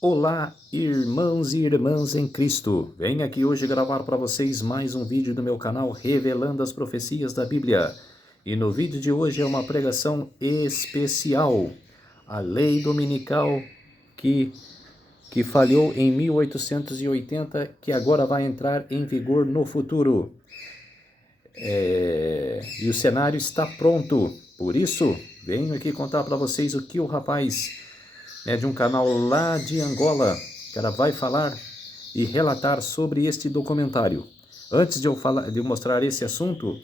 Olá, irmãos e irmãs em Cristo. Venho aqui hoje gravar para vocês mais um vídeo do meu canal Revelando as Profecias da Bíblia. E no vídeo de hoje é uma pregação especial. A lei dominical que falhou em 1880, que agora vai entrar em vigor no futuro. E o cenário está pronto. Por isso, venho aqui contar para vocês o que o rapaz de um canal lá de Angola, que ela vai falar e relatar sobre este documentário. Antes de eu mostrar esse assunto,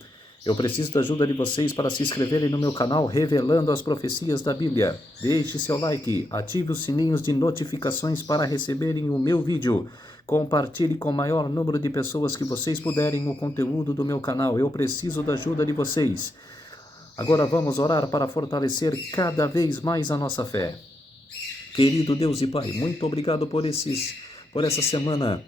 eu preciso da ajuda de vocês para se inscreverem no meu canal Revelando as Profecias da Bíblia. Deixe seu like, ative os sininhos de notificações para receberem o meu vídeo. Compartilhe com o maior número de pessoas que vocês puderem o conteúdo do meu canal. Eu preciso da ajuda de vocês. Agora vamos orar para fortalecer cada vez mais a nossa fé. Querido Deus e Pai, muito obrigado por essa semana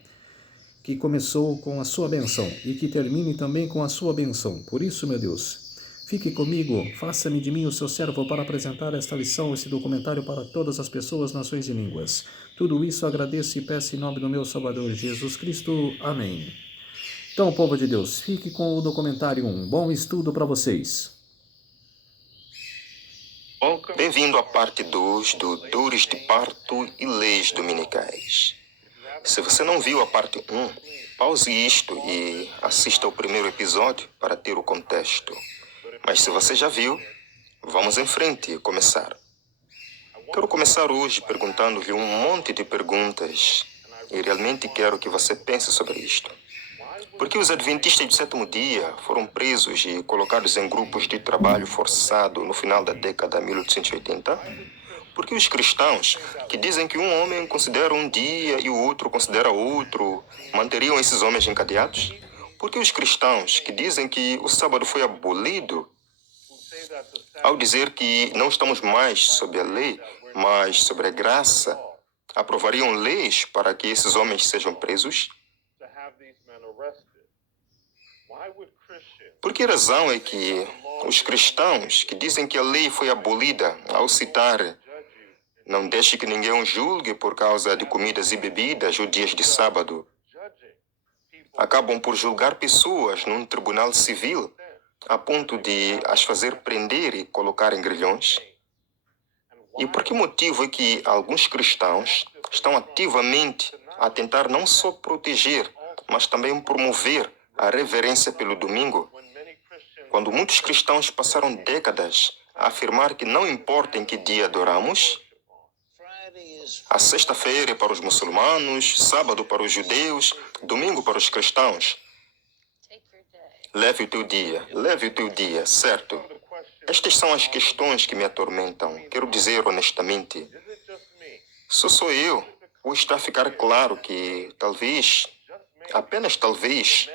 que começou com a sua bênção e que termine também com a sua bênção. Por isso, meu Deus, fique comigo, faça-me de mim o seu servo para apresentar esta lição, esse documentário para todas as pessoas, nações e línguas. Tudo isso agradeço e peço em nome do meu Salvador Jesus Cristo. Amém. Então, povo de Deus, fique com o documentário. Um bom estudo para vocês. Bem-vindo à parte 2 do Dores de Parto e Leis Dominicais. Se você não viu a parte 1, pause isto e assista ao primeiro episódio para ter o contexto. Mas se você já viu, vamos em frente e começar. Quero começar hoje perguntando-lhe um monte de perguntas e realmente quero que você pense sobre isto. Por que os adventistas do sétimo dia foram presos e colocados em grupos de trabalho forçado no final da década de 1880? Por que os cristãos, que dizem que um homem considera um dia e o outro considera outro, manteriam esses homens encadeados? Por que os cristãos, que dizem que o sábado foi abolido, ao dizer que não estamos mais sob a lei, mas sobre a graça, aprovariam leis para que esses homens sejam presos? Por que razão é que os cristãos, que dizem que a lei foi abolida, ao citar "não deixe que ninguém o julgue por causa de comidas e bebidas ou dias de sábado", acabam por julgar pessoas num tribunal civil a ponto de as fazer prender e colocar em grilhões? E por que motivo é que alguns cristãos estão ativamente a tentar não só proteger, mas também promover a reverência pelo domingo, quando muitos cristãos passaram décadas a afirmar que não importa em que dia adoramos? A sexta-feira é para os muçulmanos, sábado para os judeus, domingo para os cristãos. Leve o teu dia, certo? Estas são as questões que me atormentam. Quero dizer honestamente, sou eu, ou está a ficar claro que talvez, apenas talvez,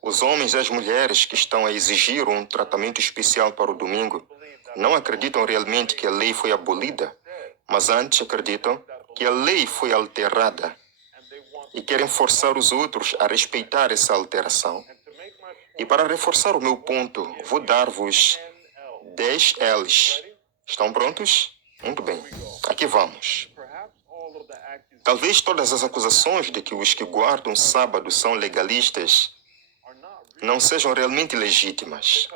os homens e as mulheres que estão a exigir um tratamento especial para o domingo não acreditam realmente que a lei foi abolida, mas antes acreditam que a lei foi alterada e querem forçar os outros a respeitar essa alteração. E para reforçar o meu ponto, vou dar-vos 10 L's. Estão prontos? Muito bem. Aqui vamos. Talvez todas as acusações de que os que guardam sábado são legalistas não sejam realmente legítimas.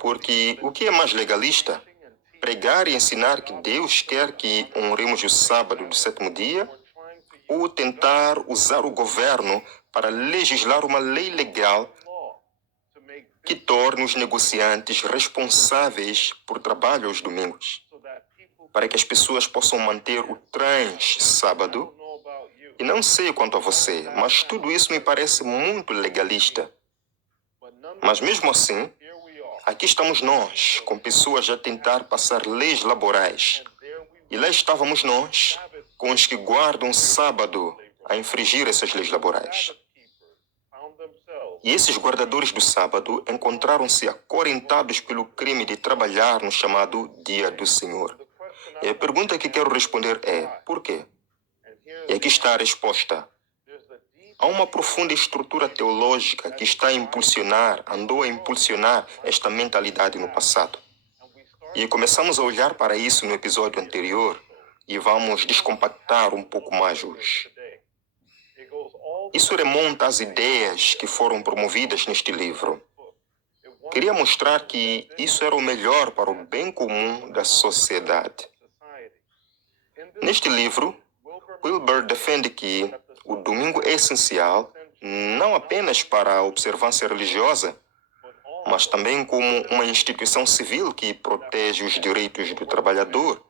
Porque o que é mais legalista? Pregar e ensinar que Deus quer que honremos o sábado do sétimo dia? Ou tentar usar o governo para legislar uma lei legal que torne os negociantes responsáveis por trabalho aos domingos, para que as pessoas possam manter o trans-sábado? E não sei quanto a você, mas tudo isso me parece muito legalista. Mas mesmo assim, aqui estamos nós, com pessoas a tentar passar leis laborais. E lá estávamos nós, com os que guardam sábado, a infringir essas leis laborais. E esses guardadores do sábado encontraram-se acorrentados pelo crime de trabalhar no chamado Dia do Senhor. E a pergunta que quero responder é: por quê? E aqui está a resposta. Há uma profunda estrutura teológica que andou a impulsionar esta mentalidade no passado. E começamos a olhar para isso no episódio anterior, e vamos descompactar um pouco mais hoje. Isso remonta às ideias que foram promovidas neste livro. Queria mostrar que isso era o melhor para o bem comum da sociedade. Neste livro, Wilber defende que o domingo é essencial não apenas para a observância religiosa, mas também como uma instituição civil que protege os direitos do trabalhador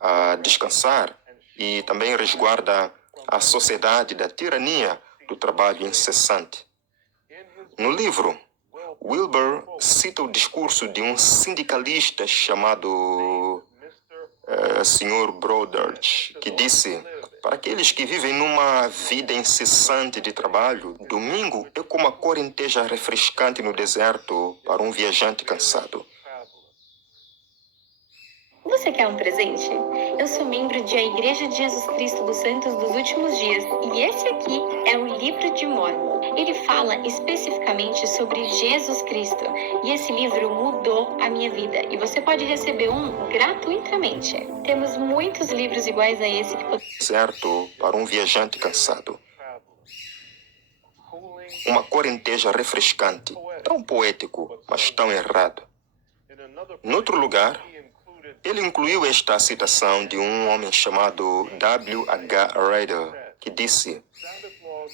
a descansar e também resguarda a sociedade da tirania do trabalho incessante. No livro, Wilber cita o discurso de um sindicalista chamado Sr. Brodert, que disse: para aqueles que vivem numa vida incessante de trabalho, domingo é como a correnteza refrescante no deserto para um viajante cansado. Você quer um presente? Eu sou membro da Igreja de Jesus Cristo dos Santos dos Últimos Dias e esse aqui é o Livro de Mórmon. Ele fala especificamente sobre Jesus Cristo e esse livro mudou a minha vida e você pode receber um gratuitamente. Temos muitos livros iguais a esse que Deserto para um viajante cansado. Uma correnteza refrescante, tão poético, mas tão errado. Em outro lugar, ele incluiu esta citação de um homem chamado W. H. Ryder, que disse: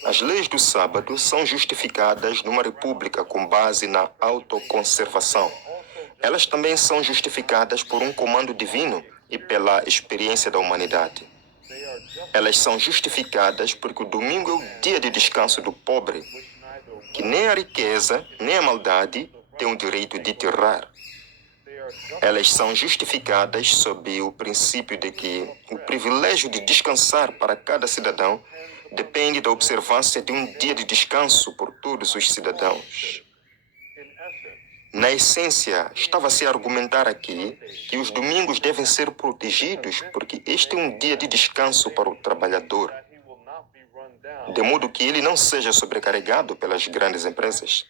as leis do sábado são justificadas numa república com base na autoconservação. Elas também são justificadas por um comando divino e pela experiência da humanidade. Elas são justificadas porque o domingo é o dia de descanso do pobre, que nem a riqueza nem a maldade têm o direito de tirar. Elas são justificadas sob o princípio de que o privilégio de descansar para cada cidadão depende da observância de um dia de descanso por todos os cidadãos. Na essência, estava-se a argumentar aqui que os domingos devem ser protegidos porque este é um dia de descanso para o trabalhador, de modo que ele não seja sobrecarregado pelas grandes empresas.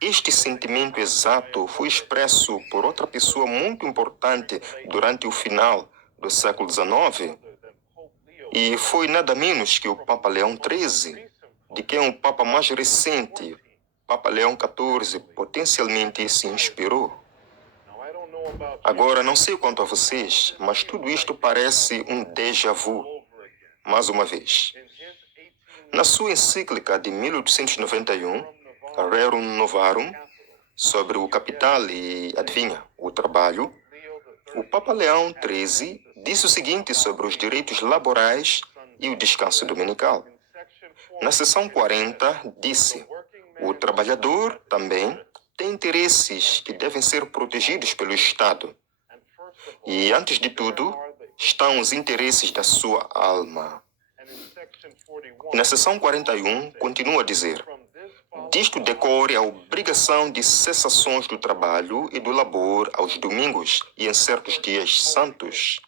Este sentimento exato foi expresso por outra pessoa muito importante durante o final do século XIX e foi nada menos que o Papa Leão XIII, de quem o Papa mais recente, Papa Leão XIV, potencialmente se inspirou. Agora, não sei quanto a vocês, mas tudo isto parece um déjà vu, mais uma vez. Na sua encíclica de 1891, Rerum Novarum, sobre o capital e, adivinha, o trabalho, o Papa Leão XIII disse o seguinte sobre os direitos laborais e o descanso dominical. Na seção 40, disse: o trabalhador também tem interesses que devem ser protegidos pelo Estado. E, antes de tudo, estão os interesses da sua alma. E na seção 41, continua a dizer: disto decorre a obrigação de cessações do trabalho e do labor aos domingos e em certos dias santos.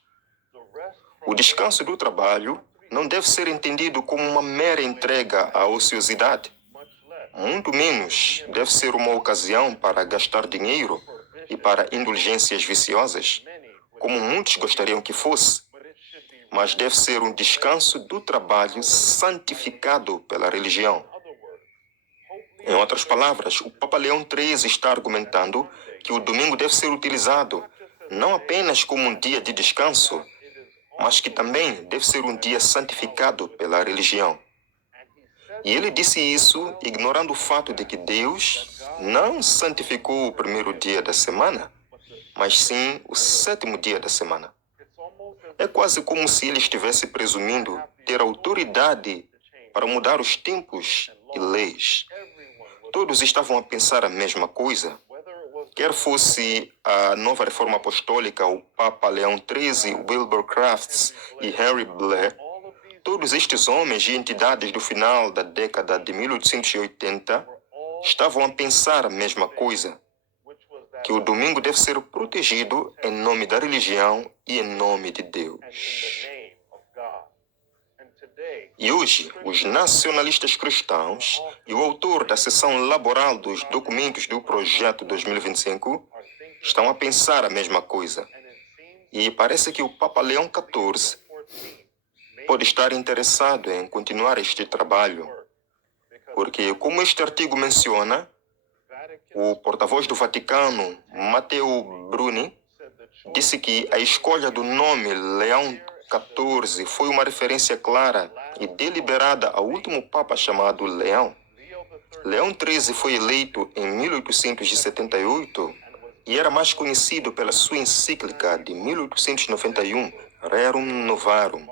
O descanso do trabalho não deve ser entendido como uma mera entrega à ociosidade. Muito menos deve ser uma ocasião para gastar dinheiro e para indulgências viciosas, como muitos gostariam que fosse, mas deve ser um descanso do trabalho santificado pela religião. Em outras palavras, o Papa Leão XIII está argumentando que o domingo deve ser utilizado não apenas como um dia de descanso, mas que também deve ser um dia santificado pela religião. E ele disse isso ignorando o fato de que Deus não santificou o primeiro dia da semana, mas sim o sétimo dia da semana. É quase como se ele estivesse presumindo ter autoridade para mudar os tempos e leis. Todos estavam a pensar a mesma coisa. Quer fosse a nova reforma apostólica, o Papa Leão XIII, Wilbur Crafts e Henry Blair, todos estes homens e entidades do final da década de 1880 estavam a pensar a mesma coisa, que o domingo deve ser protegido em nome da religião e em nome de Deus. E hoje, os nacionalistas cristãos e o autor da seção laboral dos documentos do Projeto 2025 estão a pensar a mesma coisa. E parece que o Papa Leão XIV pode estar interessado em continuar este trabalho, porque, como este artigo menciona, o porta-voz do Vaticano, Matteo Bruni, disse que a escolha do nome Leão XIV foi uma referência clara e deliberada ao último Papa chamado Leão. Leão XIII foi eleito em 1878 e era mais conhecido pela sua encíclica de 1891, Rerum Novarum,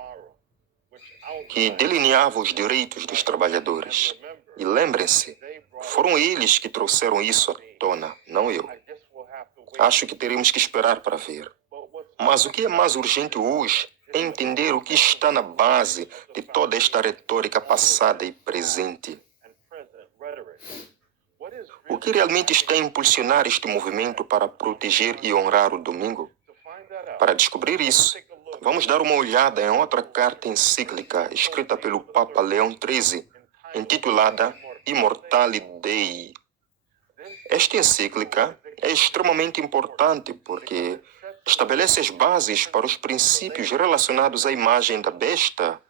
que delineava os direitos dos trabalhadores. E lembrem-se, foram eles que trouxeram isso à tona, não eu. Acho que teremos que esperar para ver. Mas o que é mais urgente hoje é entender o que está na base de toda esta retórica passada e presente. O que realmente está a impulsionar este movimento para proteger e honrar o domingo? Para descobrir isso, vamos dar uma olhada em outra carta encíclica escrita pelo Papa Leão XIII, intitulada Immortali Dei. Esta encíclica é extremamente importante porque estabelece as bases para os princípios relacionados à imagem da besta,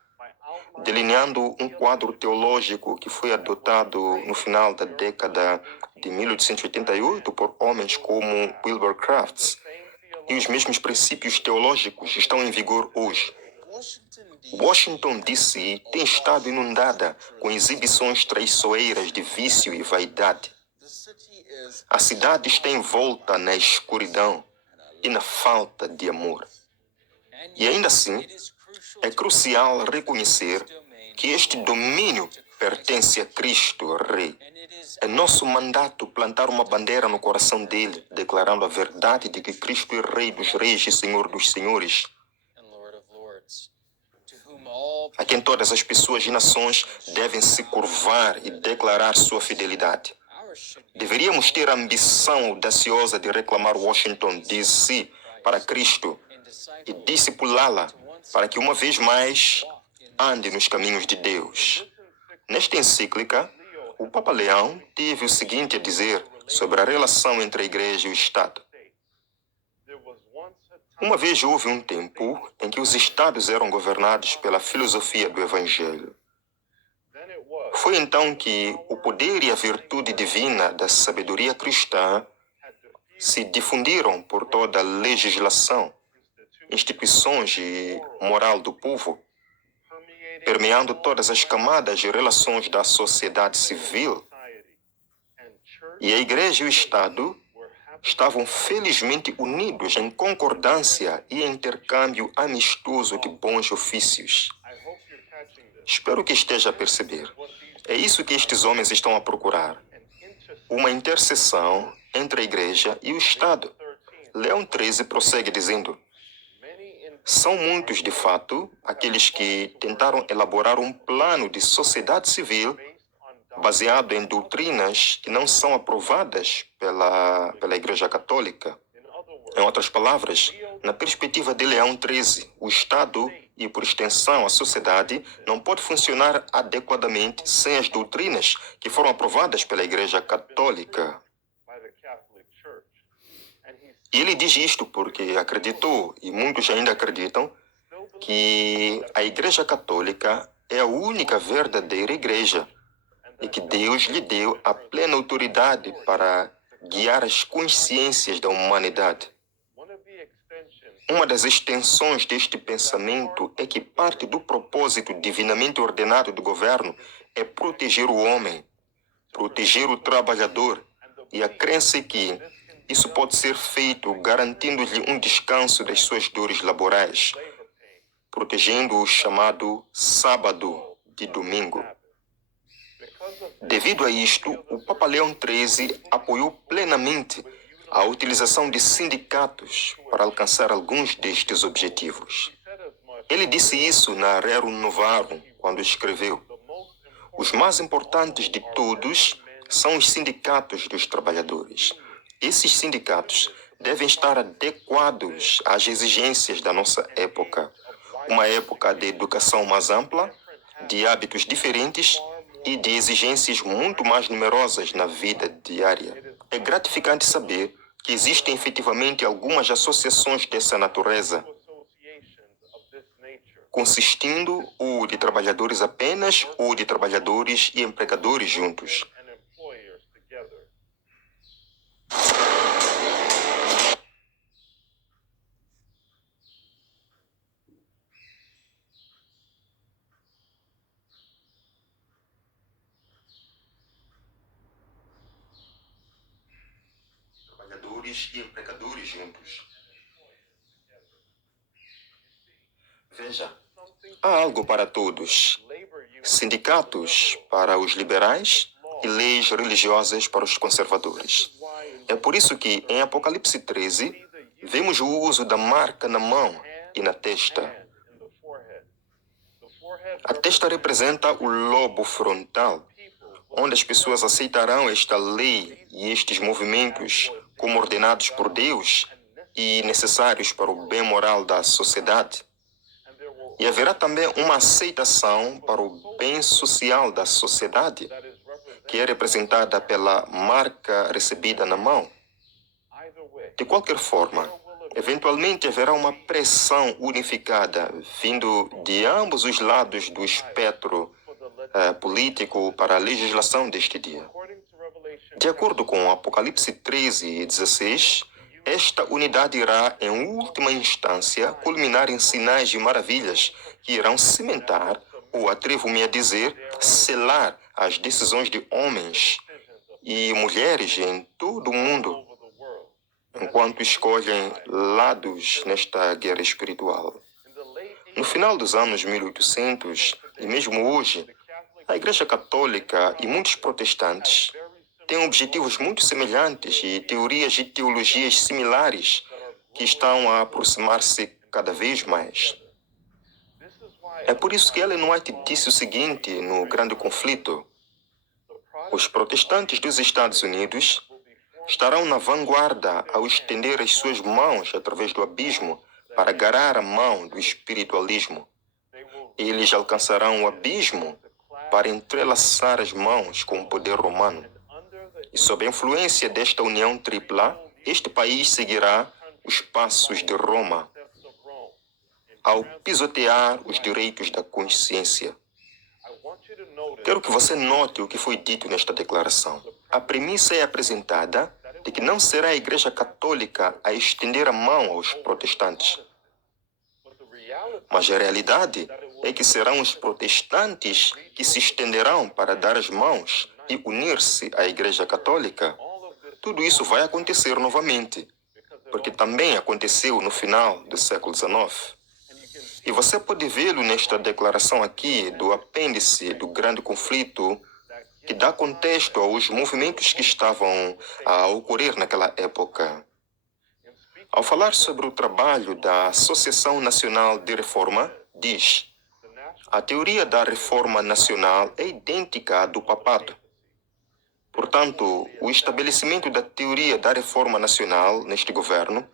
delineando um quadro teológico que foi adotado no final da década de 1888 por homens como Wilbur Crafts. E os mesmos princípios teológicos estão em vigor hoje. Washington, D.C. tem estado inundada com exibições traiçoeiras de vício e vaidade. A cidade está envolta na escuridão e na falta de amor. E ainda assim, é crucial reconhecer que este domínio pertence a Cristo, Rei. É nosso mandato plantar uma bandeira no coração dele, declarando a verdade de que Cristo é Rei dos Reis e Senhor dos Senhores, a quem todas as pessoas e nações devem se curvar e declarar sua fidelidade. Deveríamos ter a ambição audaciosa de reclamar Washington, D.C. para Cristo e discipulá-la para que uma vez mais ande nos caminhos de Deus. Nesta encíclica, o Papa Leão teve o seguinte a dizer sobre a relação entre a Igreja e o Estado. Uma vez houve um tempo em que os Estados eram governados pela filosofia do Evangelho. Foi então que o poder e a virtude divina da sabedoria cristã se difundiram por toda a legislação, instituições e moral do povo, permeando todas as camadas e relações da sociedade civil. E a Igreja e o Estado estavam felizmente unidos em concordância e intercâmbio amistoso de bons ofícios. Espero que esteja a perceber. É isso que estes homens estão a procurar. Uma interseção entre a Igreja e o Estado. Leão XIII prossegue dizendo: são muitos, de fato, aqueles que tentaram elaborar um plano de sociedade civil baseado em doutrinas que não são aprovadas pela Igreja Católica. Em outras palavras, na perspectiva de Leão XIII, o Estado e, por extensão, a sociedade não pode funcionar adequadamente sem as doutrinas que foram aprovadas pela Igreja Católica. E ele diz isto porque acreditou, e muitos ainda acreditam, que a Igreja Católica é a única verdadeira igreja e que Deus lhe deu a plena autoridade para guiar as consciências da humanidade. Uma das extensões deste pensamento é que parte do propósito divinamente ordenado do governo é proteger o homem, proteger o trabalhador, e a crença é que isso pode ser feito garantindo-lhe um descanso das suas dores laborais, protegendo o chamado sábado de domingo. Devido a isto, o Papa Leão XIII apoiou plenamente a utilização de sindicatos para alcançar alguns destes objetivos. Ele disse isso na Rerum Novarum, quando escreveu: os mais importantes de todos são os sindicatos dos trabalhadores. Esses sindicatos devem estar adequados às exigências da nossa época, uma época de educação mais ampla, de hábitos diferentes e de exigências muito mais numerosas na vida diária. É gratificante saber que existem efetivamente algumas associações dessa natureza, consistindo ou de trabalhadores apenas ou de trabalhadores e empregadores juntos. Trabalhadores e empregadores juntos. Veja, há algo para todos. Sindicatos para os liberais e leis religiosas para os conservadores. É por isso que, em Apocalipse 13, vemos o uso da marca na mão e na testa. A testa representa o lobo frontal, onde as pessoas aceitarão esta lei e estes movimentos como ordenados por Deus e necessários para o bem moral da sociedade. E haverá também uma aceitação para o bem social da sociedade, que é representada pela marca recebida na mão. De qualquer forma, eventualmente haverá uma pressão unificada vindo de ambos os lados do espectro político para a legislação deste dia. De acordo com Apocalipse 13 e 16, esta unidade irá, em última instância, culminar em sinais e maravilhas que irão cimentar, ou atrevo-me a dizer, selar as decisões de homens e mulheres em todo o mundo, enquanto escolhem lados nesta guerra espiritual. No final dos anos 1800, e mesmo hoje, a Igreja Católica e muitos protestantes têm objetivos muito semelhantes e teorias e teologias similares que estão a aproximar-se cada vez mais. É por isso que Ellen White disse o seguinte no Grande Conflito: os protestantes dos Estados Unidos estarão na vanguarda ao estender as suas mãos através do abismo para agarrar a mão do espiritualismo. Eles alcançarão o abismo para entrelaçar as mãos com o poder romano. E sob a influência desta união tripla, este país seguirá os passos de Roma ao pisotear os direitos da consciência. Quero que você note o que foi dito nesta declaração. A premissa é apresentada de que não será a Igreja Católica a estender a mão aos protestantes. Mas a realidade é que serão os protestantes que se estenderão para dar as mãos e unir-se à Igreja Católica. Tudo isso vai acontecer novamente, porque também aconteceu no final do século XIX. E você pode vê-lo nesta declaração aqui do apêndice do Grande Conflito, que dá contexto aos movimentos que estavam a ocorrer naquela época. Ao falar sobre o trabalho da Associação Nacional de Reforma, diz: a teoria da reforma nacional é idêntica à do papado. Portanto, o estabelecimento da teoria da reforma nacional neste governo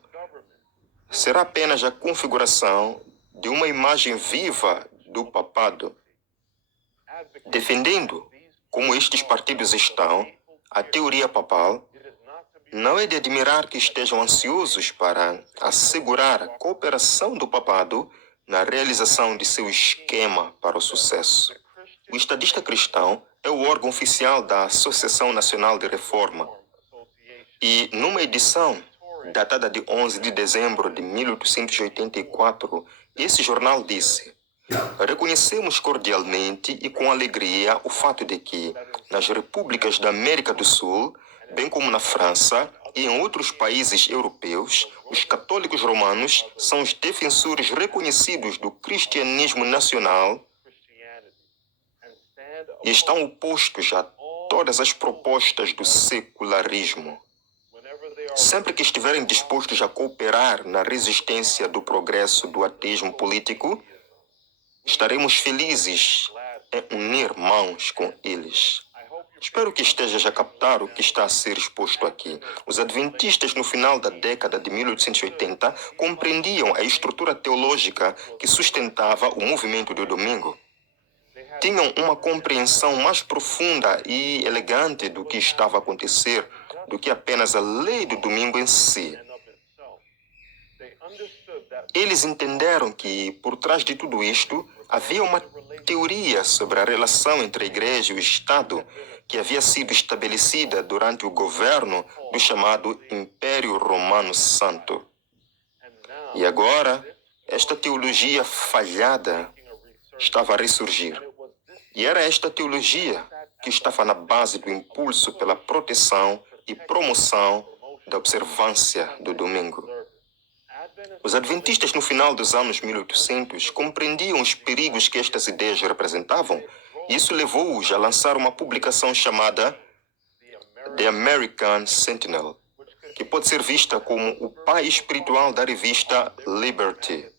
será apenas a configuração de uma imagem viva do papado, defendendo, como estes partidos estão, a teoria papal. Não é de admirar que estejam ansiosos para assegurar a cooperação do papado na realização de seu esquema para o sucesso. O estadista cristão é o órgão oficial da Associação Nacional de Reforma. E numa edição datada de 11 de dezembro de 1884, esse jornal disse: reconhecemos cordialmente e com alegria o fato de que, nas repúblicas da América do Sul, bem como na França e em outros países europeus, os católicos romanos são os defensores reconhecidos do cristianismo nacional e estão opostos a todas as propostas do secularismo. Sempre que estiverem dispostos a cooperar na resistência do progresso do ateísmo político, estaremos felizes em unir mãos com eles. Espero que estejas a captar o que está a ser exposto aqui. Os adventistas, no final da década de 1880, compreendiam a estrutura teológica que sustentava o movimento do domingo. Tinham uma compreensão mais profunda e elegante do que estava a acontecer do que apenas a lei do domingo em si. Eles entenderam que, por trás de tudo isto, havia uma teoria sobre a relação entre a Igreja e o Estado que havia sido estabelecida durante o governo do chamado Império Romano Santo. E agora, esta teologia falhada estava a ressurgir. E era esta teologia que estava na base do impulso pela proteção e promoção da observância do domingo. Os adventistas, no final dos anos 1800, compreendiam os perigos que estas ideias representavam, e isso levou-os a lançar uma publicação chamada The American Sentinel, que pode ser vista como o pai espiritual da revista Liberty.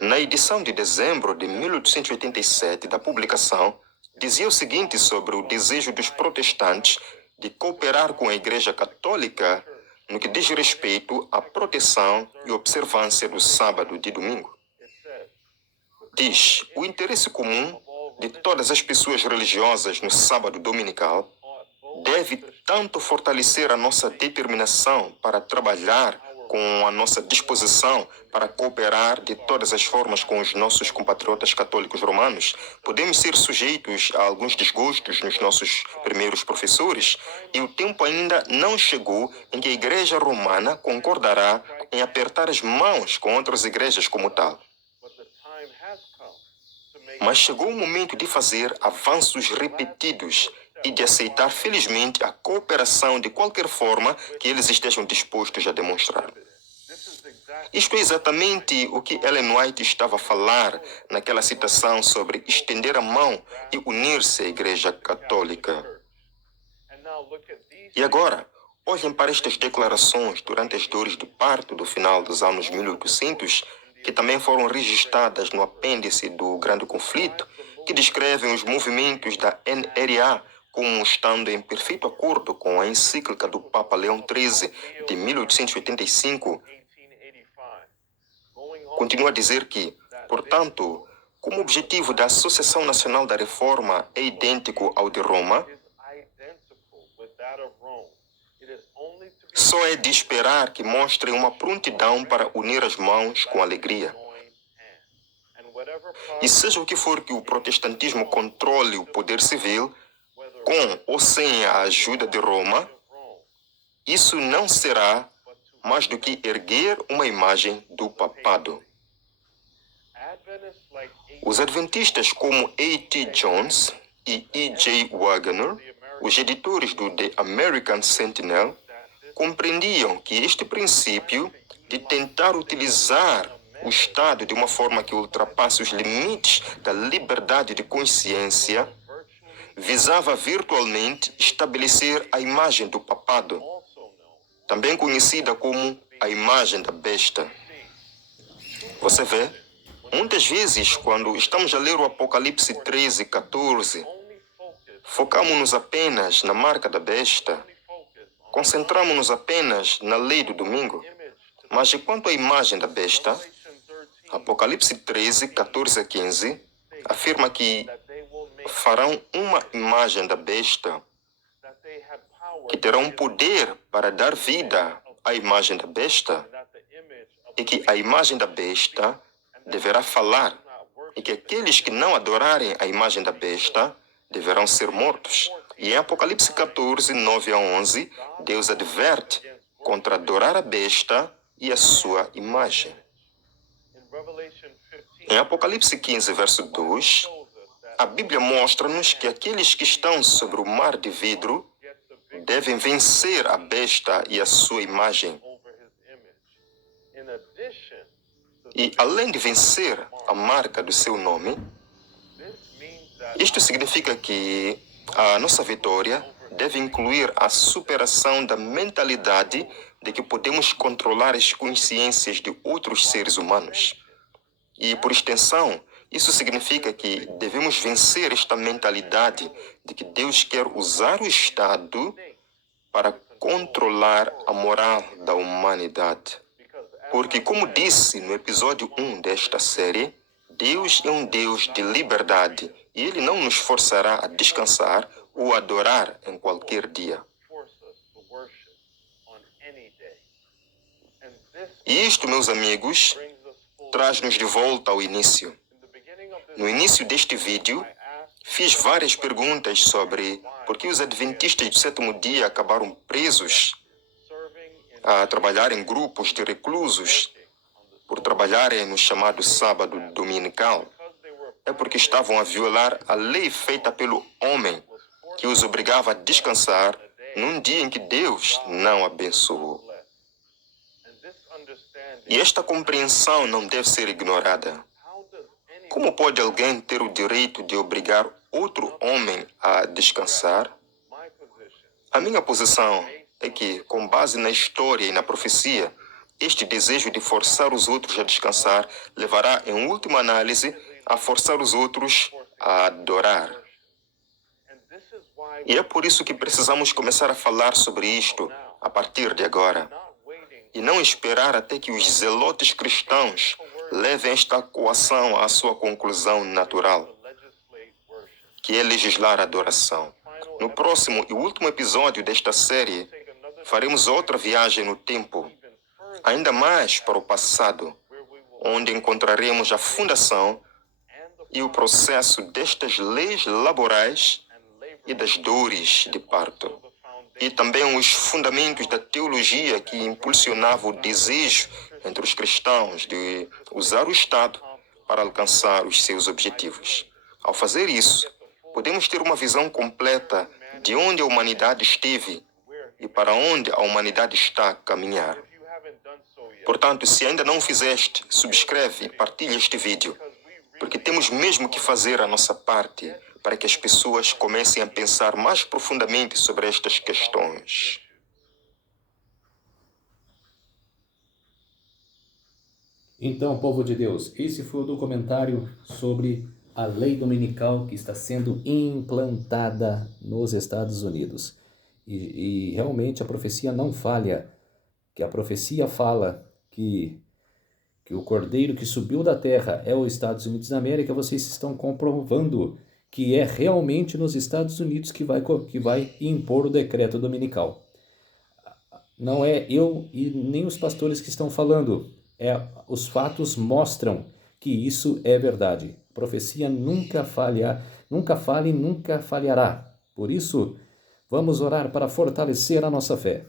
Na edição de dezembro de 1887 da publicação, dizia o seguinte sobre o desejo dos protestantes de cooperar com a Igreja Católica no que diz respeito à proteção e observância do sábado e de domingo. Diz: o interesse comum de todas as pessoas religiosas no sábado dominical deve tanto fortalecer a nossa determinação para trabalhar com a nossa disposição para cooperar de todas as formas com os nossos compatriotas católicos romanos. Podemos ser sujeitos a alguns desgostos nos nossos primeiros professores, e o tempo ainda não chegou em que a Igreja Romana concordará em apertar as mãos com outras igrejas como tal. Mas chegou o momento de fazer avanços repetidos e de aceitar felizmente a cooperação de qualquer forma que eles estejam dispostos a demonstrar. Isto é exatamente o que Ellen White estava a falar naquela citação sobre estender a mão e unir-se à Igreja Católica. E agora, olhem para estas declarações durante as dores de parto do final dos anos 1800, que também foram registradas no apêndice do Grande Conflito, que descrevem os movimentos da NRA como estando em perfeito acordo com a encíclica do Papa Leão XIII de 1885. Continua a dizer que, portanto, como o objetivo da Associação Nacional da Reforma é idêntico ao de Roma, só é de esperar que mostrem uma prontidão para unir as mãos com alegria. E seja o que for que o protestantismo controle o poder civil, com ou sem a ajuda de Roma, isso não será mais do que erguer uma imagem do papado. Os adventistas como A.T. Jones e E.J. Wagner, os editores do The American Sentinel, compreendiam que este princípio de tentar utilizar o Estado de uma forma que ultrapasse os limites da liberdade de consciência visava virtualmente estabelecer a imagem do papado, também conhecida como a imagem da besta. Você vê? Muitas vezes, quando estamos a ler o Apocalipse 13, 14, focamos-nos apenas na marca da besta, concentramos-nos apenas na lei do domingo, mas e quanto à imagem da besta? Apocalipse 13, 14 a 15, afirma que farão uma imagem da besta que terá um poder para dar vida à imagem da besta, e que a imagem da besta deverá falar, e que aqueles que não adorarem a imagem da besta deverão ser mortos. E em Apocalipse 14, 9 a 11, Deus adverte contra adorar a besta e a sua imagem. Em Apocalipse 15, verso 2, a Bíblia mostra-nos que aqueles que estão sobre o mar de vidro devem vencer a besta e a sua imagem. E além de vencer a marca do seu nome, isto significa que a nossa vitória deve incluir a superação da mentalidade de que podemos controlar as consciências de outros seres humanos. E, por extensão, isso significa que devemos vencer esta mentalidade de que Deus quer usar o Estado para controlar a moral da humanidade. Porque, como disse no episódio 1 desta série, Deus é um Deus de liberdade e Ele não nos forçará a descansar ou adorar em qualquer dia. E isto, meus amigos, traz-nos de volta ao início. No início deste vídeo, fiz várias perguntas sobre por que os adventistas do sétimo dia acabaram presos a trabalhar em grupos de reclusos por trabalharem no chamado sábado dominical. É porque estavam a violar a lei feita pelo homem, que os obrigava a descansar num dia em que Deus não abençoou. E esta compreensão não deve ser ignorada. Como pode alguém ter o direito de obrigar outro homem a descansar? A minha posição é que, com base na história e na profecia, este desejo de forçar os outros a descansar levará, em última análise, a forçar os outros a adorar. E é por isso que precisamos começar a falar sobre isto a partir de agora. E não esperar até que os zelotes cristãos levem esta coação à sua conclusão natural, que é legislar a adoração. No próximo e último episódio desta série, faremos outra viagem no tempo, ainda mais para o passado, onde encontraremos a fundação e o processo destas leis laborais e das dores de parto. E também os fundamentos da teologia que impulsionava o desejo entre os cristãos de usar o Estado para alcançar os seus objetivos. Ao fazer isso, podemos ter uma visão completa de onde a humanidade esteve e para onde a humanidade está a caminhar. Portanto, se ainda não o fizeste, subscreve e partilha este vídeo, porque temos mesmo que fazer a nossa parte para que as pessoas comecem a pensar mais profundamente sobre estas questões. Então, povo de Deus, esse foi o documentário sobre a lei dominical que está sendo implantada nos Estados Unidos. E realmente a profecia não falha, que a profecia fala que o cordeiro que subiu da terra é os Estados Unidos da América. Vocês estão comprovando que é realmente nos Estados Unidos que vai impor o decreto dominical. Não é eu e nem os pastores que estão falando. Os fatos mostram que isso é verdade. A profecia nunca falha e nunca falhará. Por isso, vamos orar para fortalecer a nossa fé.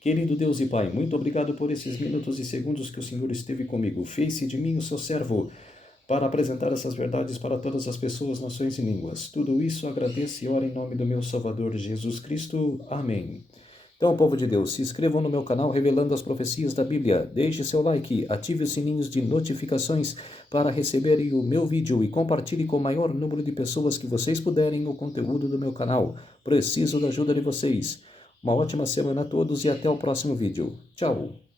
Querido Deus e Pai, muito obrigado por esses minutos e segundos que o Senhor esteve comigo. Fez-se de mim o seu servo para apresentar essas verdades para todas as pessoas, nações e línguas. Tudo isso agradeço e oro em nome do meu Salvador Jesus Cristo. Amém. Então, povo de Deus, se inscrevam no meu canal Revelando as Profecias da Bíblia. Deixe seu like, ative os sininhos de notificações para receberem o meu vídeo e compartilhe com o maior número de pessoas que vocês puderem o conteúdo do meu canal. Preciso da ajuda de vocês. Uma ótima semana a todos e até o próximo vídeo. Tchau!